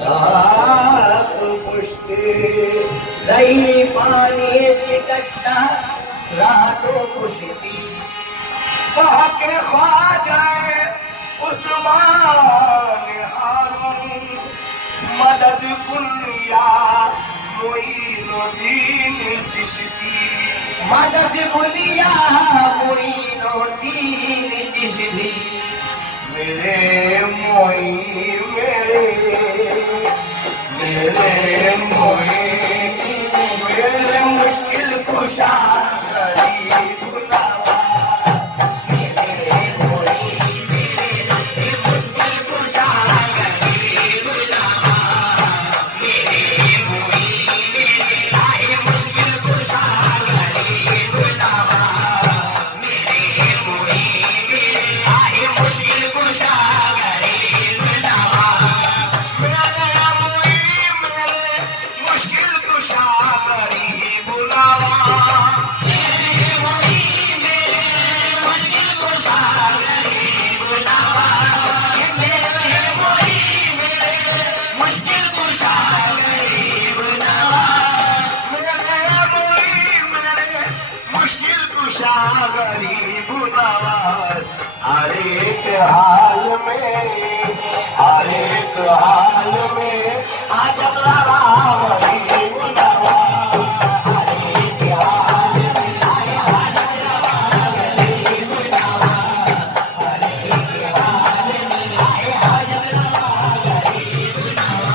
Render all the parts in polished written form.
लाख पुष्टि रही पानी शिकस्ता रातों खुशी के ख्वाजा उस्मान हारून मदद कुलिया मोइनुद्दीन चिश्ती मदद कुलिया मोइनुद्दीन चिश्ती मेरे मोई मेरे मोई मेरे मुश्किल कुशा गरीब नवाज हर एक हाल में हाजत रहा गरीब नवाज हर एक हाल में हाजत रहा गरीब नवाज हर एक हाल में हाजत रहा गरीब नवाज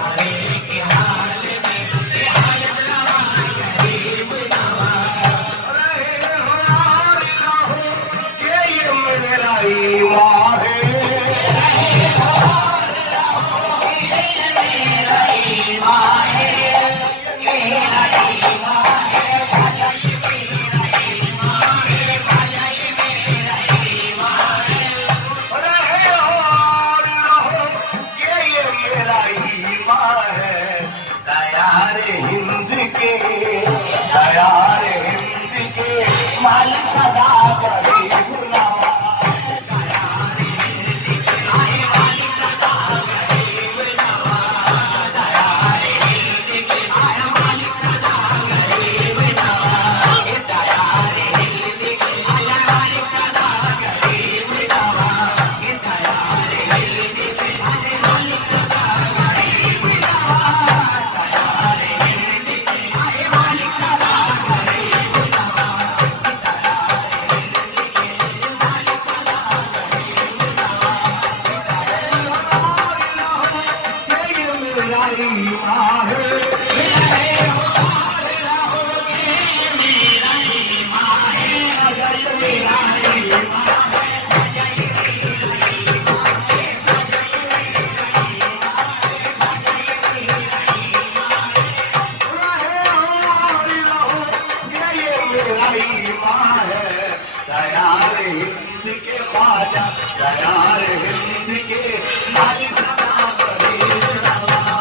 हर एक हाल में हाजत रहा गरीब नवाज ईमान है माल सदा गरीब दयार हिंद के मालिक सदा गरीब नवाज दयार हिंद के मालिक सदा गरीब नवाज दयार हिंद के मालिक सदा गरीब नवाज दयार हिंद के मालिक सदा गरीब नवाज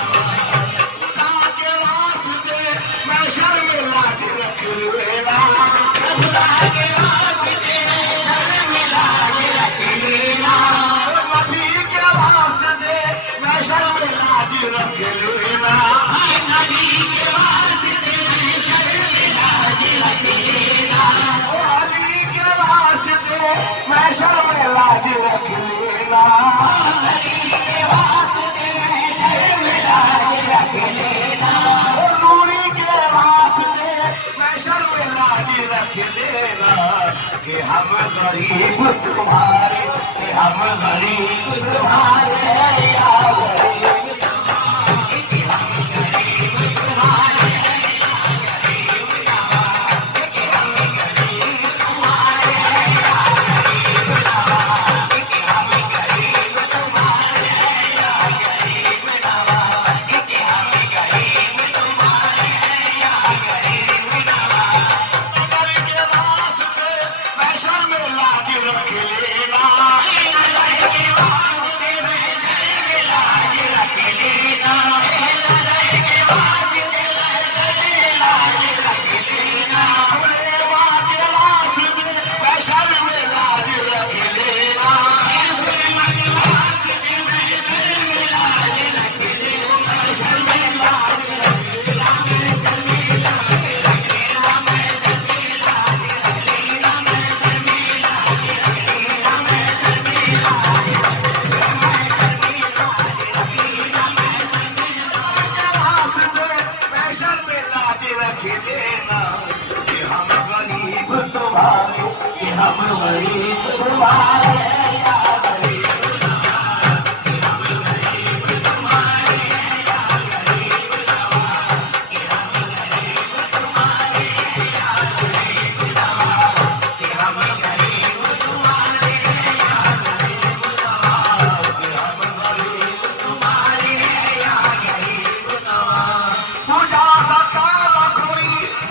खुदा के वास्ते मैं शर्म लाज रख लेना खुदा के वास्ते शर्म लाज रख लेना नबी के वास्ते मैं शर्म लाज रख लेना नबी के वास्ते शर्म लाज रख लेना अली के वास्ते मैं शर्म लाज रख लेना अली के वास्ते शर्म लाज रख लेना नूरी के वास्ते मैं शर्म लाज रख लेना कि हम गरीब तुम्हारे कि हम गरीब तुम्हारे या गरीब तुम्हारे कि हम गरीब तुम्हारे या गरीब तुम्हारे कि हम गरीब तुम्हारे या गरीब तुम्हारे कि हम गरीब तुम्हारे या गरीब तुम्हारे कि हम गरीब तुम्हारे या गरीब तुम्हारे अगर के वास्ते मैं शर्म लाज रख लेना अगर के वास्ते मैं शर्म तुम्हारे कि हम गरीब तुम्हारे या गरीब नवाज कि हम गरीब तुम्हारे या गरीब नवाज कि हम गरीब तुम्हारे या गरीब नवाज कि हम गरीब तुम्हारे या गरीब नवाज कि हम गरीब तुम्हारे या गरीब नवाज। पूजा सकाला कोई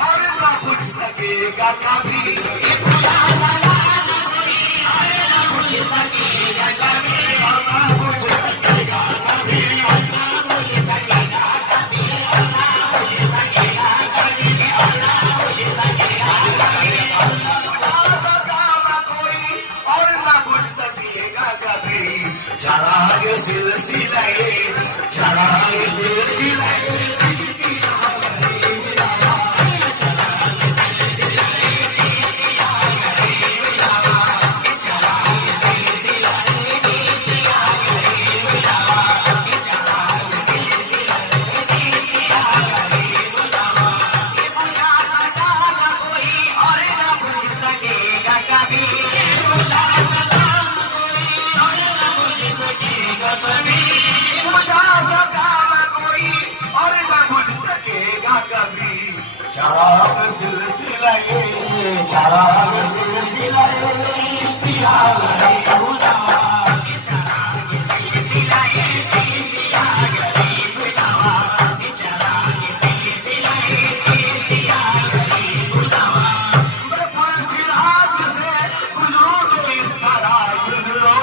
और न पूछ सकेगा कभी, ये पूजा सकाला कोई और न पूछ सकेगा कभी, और न पूछ सकेगा कभी, और न पूछ सकेगा कभी, और न पूछ सकेगा कभी, और न पूछ सकेगा कभी। पूजा सकाला कोई और न पूछ सकेगा कभी, चराग सिलसिले चराग सिलसिले जिसकी चराग सिलसिले चराग सिलसिले चिश्तिया गरीब नवाज चराग सिलसिले चिश्तिया गरीब नवाज चराग सिलसिले चिश्तिया गरीब नवाज। मैं पुलसिरात से गुजरूं तो इस तरह गुजरो,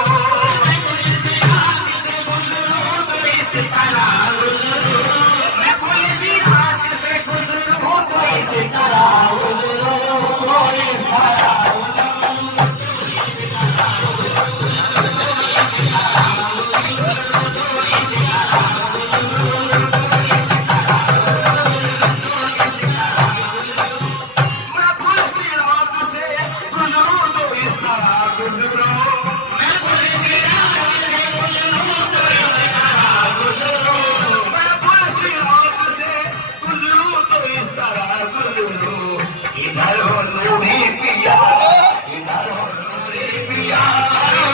मैं पुलसिरात से गुजरूं तो इस तरह गुजरो, मैं पुलसिरात से गुजरूं तो इस तरह गुजरो, तो इस तरह मैं पुलसिरात से गुजरूं तो इस तरह गुजरो, मैं पुलसिरात से गुजरूं तो इस तरह गुजरो, मैं पुलसिरात से गुजरूं तो इस तरह गुजरो। इधर हो नूरी पिया इधर हो नूरी पिया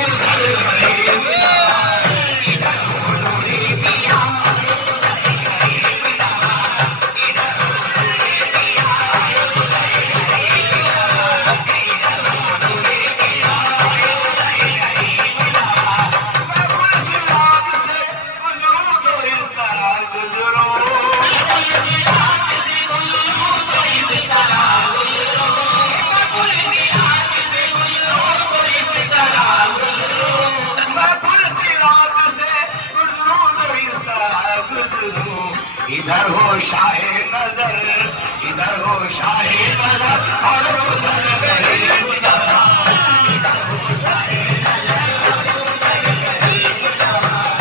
इधर गरीब नवाज इधर हो नूरी पिया इधर गरीब नवाज इधर हो नूरी पिया इधर गरीब नवाज इधर हो नूरी पिया इधर गरीब नवाज। मैं पुलसिरात से गुजरूं तो इस तरह गुजरो, मैं पुलसिरात से गुजरूं तो इस तरह गुजरो, मैं पुलसिरात से गुजरूं तो इस तरह गुजरो, मैं पुलसिरात से गुजरूं तो इस तरह गुजरो। इधर हो शाहे नजर इधर हो शाहे नजर और उधर गरीब नवाज इधर हो शाहे नजर और उधर गरीब नवाज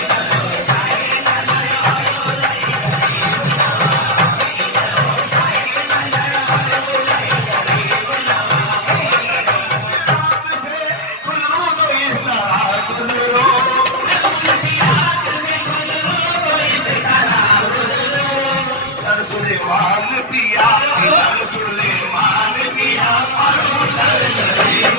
इधर हो शाहे नजर और उधर गरीब नवाज इधर हो शाहे नजर और उधर गरीब नवाज। पुलसिरात से गुजरूं तो इस तरह गुजरो, मैं पुलसिरात से गुजरूं तो इस तरह गुजरो। इधर सुलेमान पिया इधर सुलेमान पिया और उधर गरीब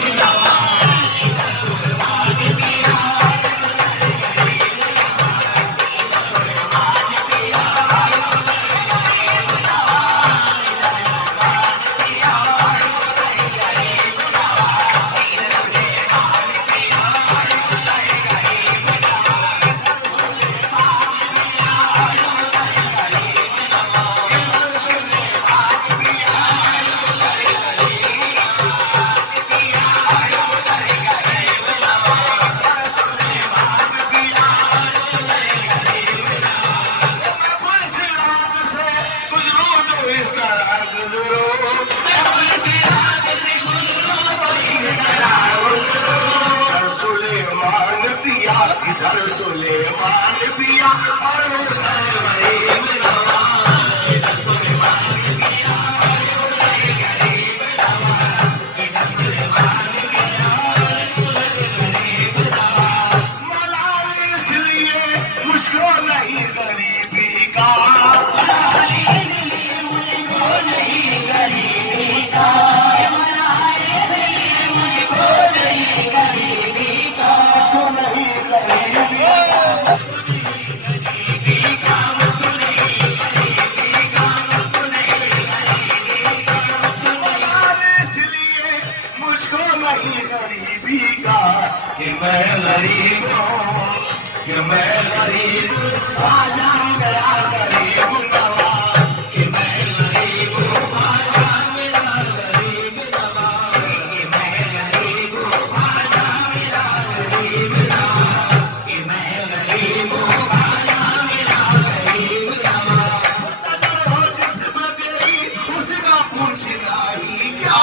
गरीब ख्वाजा मेरा गरीब नवाज, कि मैं गरीब हूँ ख्वाजा मेरा गरीब नवाज, कि मैं गरीब हूँ ख्वाजा मेरा गरीब नवाज, कि मैं गरीब हूँ ख्वाजा मेरा गरीब नवाज। नजर हो जिस्म तेरी उसका पूछना ही क्या,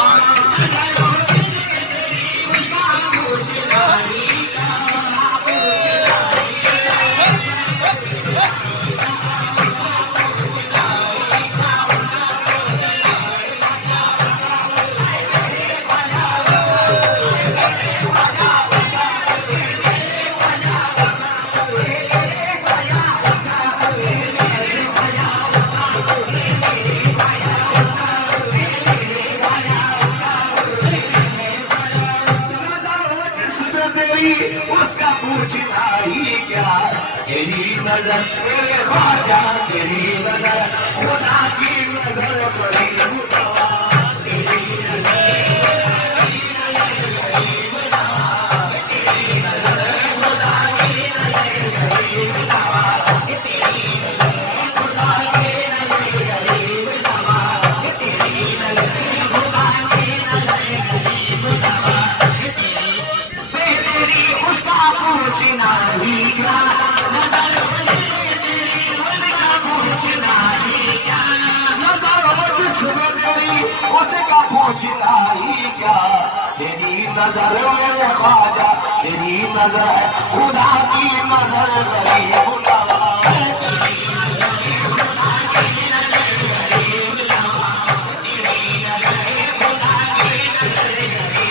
नजर हो जिस्म तेरी उसका पूछना ही क्या, पूछना ही क्या, नजर हो जिस्म तेरी उसका पूछना ही क्या, तेरी नजर मेरे ख्वाजा तेरी नजर खुदा की नजर गरीब नवाज, तेरी नजर गरीब नवाज, तेरी नजर खुदा की नजर गरीब नवाज, तेरी नजर खुदा की नजर गरीब नवाज, तेरी नजर खुदा की नजर गरीब नवाज, तेरी उसका पूछना ही क्या, नजर हो तेरी उसका पूछना ही क्या, नजर हो जिस्म तेरी उसका पूछना ही क्या, तेरी नजर मेरे ख्वाजा तेरी नजर है खुदा की नजर गरीब नवाज, तेरी नजर खुदा की नजर गरीब नवाज, तेरी नजर खुदा की नजर गरीब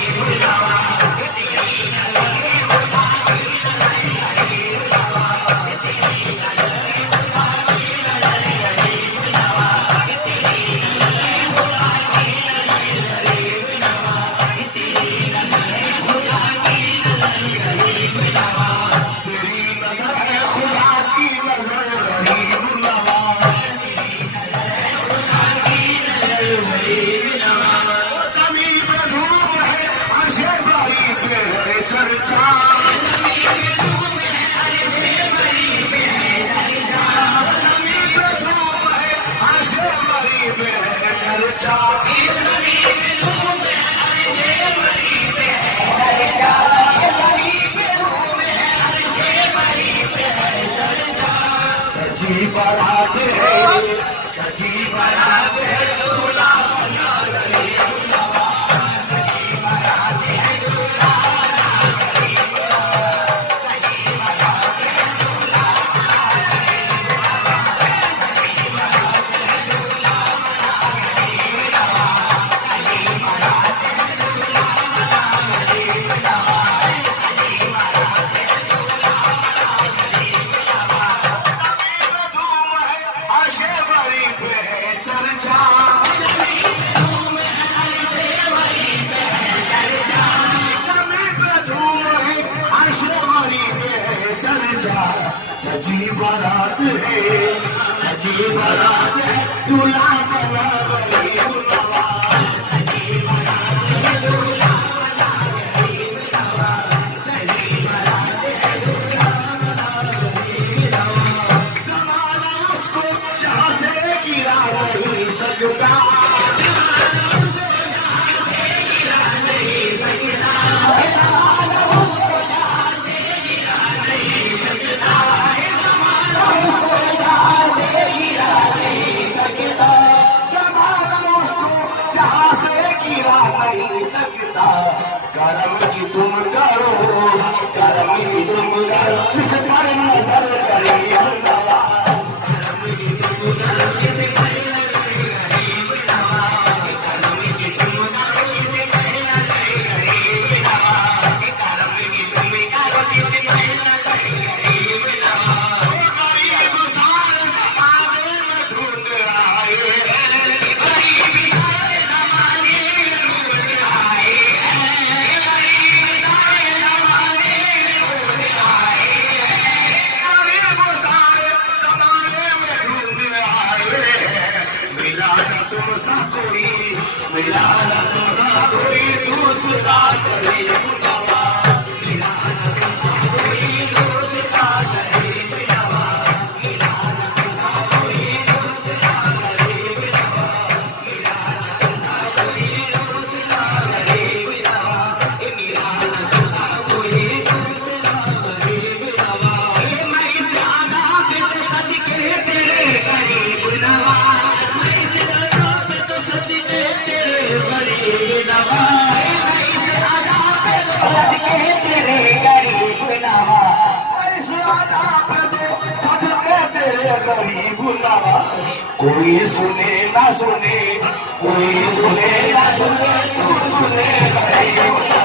नवाज, तेरी नजर खुदा की नजर गरीब नवाज, तेरी नजर खुदा की नजर गरीब नवाज, तेरी नजर खुदा की नजर गरीब नवाज, तेरी नजर खुदा की नजर गरीब नवाज, तेरी नजर खुदा की नजर गरीब नवाज, तेरी नजर खुदा की नजर गरीब नवाज। ज़मीं पे धूम है अर्शे बारी पे है चर्चा, ज़मीं पे धूम है अर्शे बारी पे है चर्चा, ज़मीं पे धूम है अर्शे बारी पे है चर्चा, ज़मीं पे धूम है अर्शे बारी पे है चर्चा, ज़मीं पे धूम है अर्शे बारी पे है चर्चा। सजी बारात है सजी बारात है दूल्हा बना गरीब नवाज, सजी बारात है दूल्हा बना गरीब नवाज, सजी बारात है दूल्हा बना गरीब नवाज, सजी बारात है दूल्हा बना गरीब नवाज, सजी बारात है दूल्हा बना गरीब नवाज, सजी बारात है दूल्हा बना गरीब नवाज। ज़मीं पे धूम है अर्शे बारी पे है चर्चा, ज़मीं पे धूम है अर्शे बारी पे है चर्चा, ज़मीं पे धूम है अर्शे बारी पे है चर्चा। सजी बारात है सजी बारात है दूल्हा बना गरीब नवाज, सजी बारात है दूल्हा बना गरीब नवाज, सजी बारात है दूल्हा बना गरीब नवाज। ज़माना उसको जहाँ से गिरा नहीं सकता, ज़माना उसको जहाँ से गिरा नहीं सकता, ज़माना उसको जहाँ से गिरा नहीं सकता, ज़माना उसको जहाँ से गिरा नहीं सकता, ज़माना उसको जहाँ से गिरा नहीं सकता। करम की तुम करो करम की तुम करो जिस पर नजर गरीब नवाज, करम की तुम करो जिस पर नजर गरीब नवाज, करम की तुम करो जिस पर नजर गरीब नवाज, करम की तुम करो जिस पर नजर गरीब नवाज। वो गरीब सारे ज़माने में ढूंढ आए हैं, गरीब सारे ज़माने में ढूंढ आए हैं, गरीब सारे ज़माने में ढूंढ आए हैं, गरीब सारे ज़माने में ढूंढ आए हैं। मिला न तुमसा कोई मिला न तुमसा कोई दूसरा गरीब नवाज, मिला न तुमसा कोई दूसरा गरीब नवाज। गरीब नवाज, कोई सुने ना सुने, कोई सुने ना सुने, तू सुने गरीब